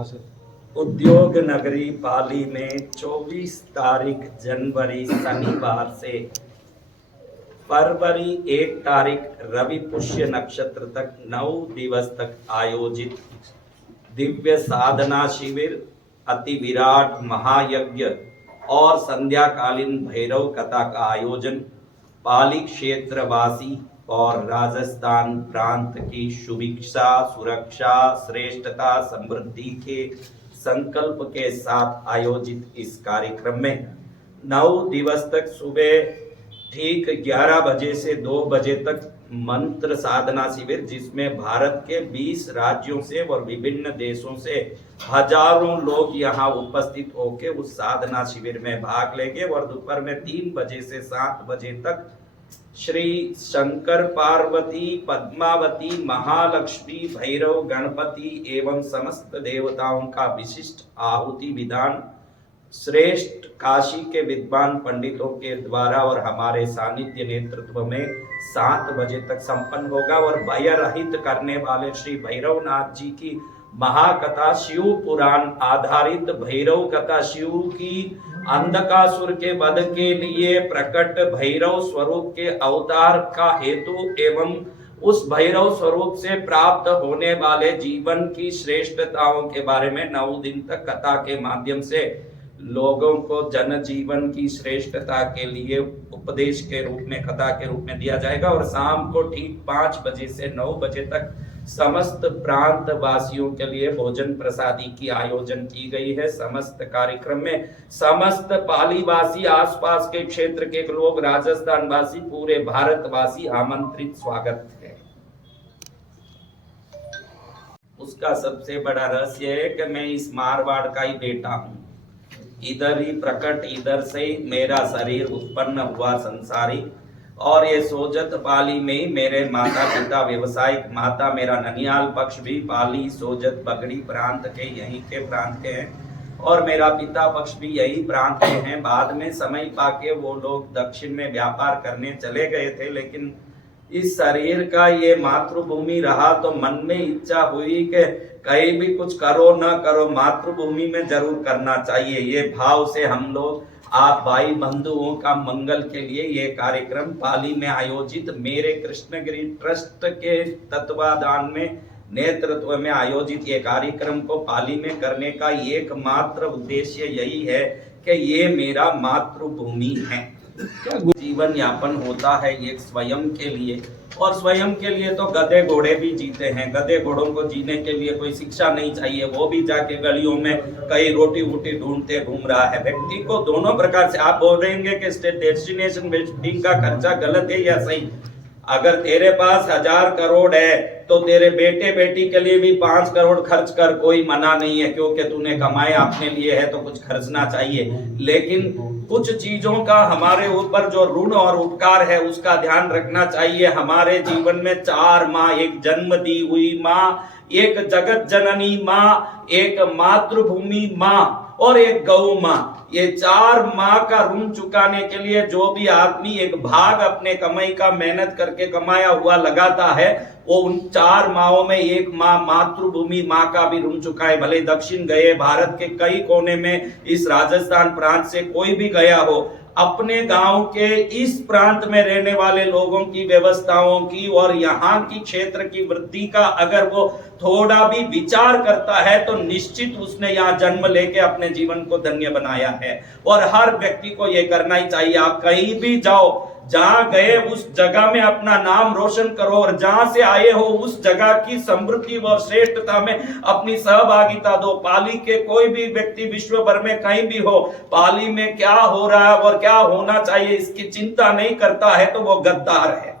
उद्योग नगरी पाली में 24 तारीख जनवरी शनिवार से फरवरी 1 तारीख रवि पुष्य नक्षत्र तक 9 दिवस तक आयोजित दिव्य साधना शिविर, अति विराट महायज्ञ और संध्याकालीन भैरव कथा का आयोजन पाली क्षेत्रवासी और राजस्थान प्रांत की सुभिक्षा, सुरक्षा, श्रेष्ठता, समृद्धि के संकल्प के साथ आयोजित इस कार्यक्रम में 9 दिवस तक सुबह ठीक 11 बजे से 2 बजे तक मंत्र साधना शिविर, जिसमें भारत के 20 राज्यों से और विभिन्न देशों से हजारों लोग यहां उपस्थित होकर उस साधना शिविर में भाग लेंगे और दोपहर में 3 बजे से 7 बजे तक श्री शंकर, पार्वती, पद्मावती, महालक्ष्मी, भैरव, गणपति एवं समस्त देवताओं का विशिष्ट आहुति विधान श्रेष्ठ काशी के विद्वान पंडितों के द्वारा और हमारे सानिध्य नेतृत्व में 7 बजे तक संपन्न होगा। और भय रहित करने वाले श्री भैरवनाथ जी की महाकथा, शिव पुराण आधारित भैरव कथा, शिव की अंधकासुर के वध के लिए प्रकट भैरव स्वरूप के अवतार का हेतु एवं उस भैरव स्वरूप से प्राप्त होने वाले जीवन की श्रेष्ठताओं के बारे में 9 दिन तक कथा के माध्यम से लोगों को जन जीवन की श्रेष्ठता के लिए उपदेश के रूप में, कथा के रूप में दिया जाएगा। और शाम को ठीक 5 बजे से 9 बजे तक समस्त प्रांत वासियों के लिए भोजन प्रसादी की आयोजन की गई है। समस्त कार्यक्रम में समस्त पाली वासी, आसपास के क्षेत्र के लोग, राजस्थान वासी, पूरे भारतवासी आमंत्रित स्वागत है। उसका सबसे बड़ा रहस्य है कि मैं इस मारवाड़ का ही बेटा हूँ, इधर ही प्रकट, इधर से ही मेरा शरीर उत्पन्न हुआ संसारिक। और ये सोजत पाली में ही मेरे माता पिता व्यवसायिक, माता मेरा ननियाल पक्ष भी पाली सोजत बगड़ी प्रांत के, यहीं के प्रांत के हैं, और मेरा पिता पक्ष भी यही प्रांत के हैं। बाद में समय पाके वो लोग दक्षिण में व्यापार करने चले गए थे, लेकिन इस शरीर का ये मातृभूमि रहा तो मन में इच्छा हुई कि कहीं भी कुछ करो ना करो, मातृभूमि में जरूर करना चाहिए। ये भाव से हम लोग आप भाई बंधुओं का मंगल के लिए ये कार्यक्रम पाली में आयोजित मेरे कृष्णगिरी ट्रस्ट के तत्वाधान में, नेतृत्व में आयोजित ये कार्यक्रम को पाली में करने का एकमात्र उद्देश्य यही है कि ये मेरा मातृभूमि है। जीवन यापन होता है एक स्वयं के लिए, और स्वयं के लिए तो गधे घोड़े भी जीते हैं। गधे घोड़ों को जीने के लिए कोई शिक्षा नहीं चाहिए, वो भी जाके गलियों में कई रोटी वोटी ढूंढते घूम रहा है। व्यक्ति को दोनों प्रकार से, आप बोलेंगे कि डेस्टिनेशन वेडिंग का खर्चा गलत है या सही, अगर तेरे पास 1000 करोड़ है तो तेरे बेटे बेटी के लिए भी 5 करोड़ खर्च कर, कोई मना नहीं है, क्योंकि तूने कमाए अपने लिए है तो कुछ खर्चना चाहिए। लेकिन कुछ चीजों का हमारे ऊपर जो ऋण और उपकार है उसका ध्यान रखना चाहिए। हमारे जीवन में 4 माँ, एक जन्म दी हुई माँ, एक जगत जननी माँ, एक मातृभूमि माँ और एक गौ माँ, ये 4 माँ का ऋण चुकाने के लिए जो भी आदमी एक भाग अपने कमाई का मेहनत करके कमाया हुआ लगाता है, वो उन 4 माओं में एक माँ, मातृभूमि माँ का भी ऋण चुकाए। भले दक्षिण गए, भारत के कई कोने में, इस राजस्थान प्रांत से कोई भी गया हो, अपने गांव के इस प्रांत में रहने वाले लोगों की व्यवस्थाओं की और यहाँ की क्षेत्र की वृद्धि का अगर वो थोड़ा भी विचार करता है तो निश्चित उसने यहाँ जन्म लेके अपने जीवन को धन्य बनाया है। और हर व्यक्ति को ये करना ही चाहिए। आप कहीं भी जाओ, जहां गए उस जगह में अपना नाम रोशन करो, और जहां से आए हो उस जगह की समृद्धि व श्रेष्ठता में अपनी सहभागिता दो। पाली के कोई भी व्यक्ति विश्व भर में कहीं भी हो, पाली में क्या हो रहा है और क्या होना चाहिए इसकी चिंता नहीं करता है तो वो गद्दार है।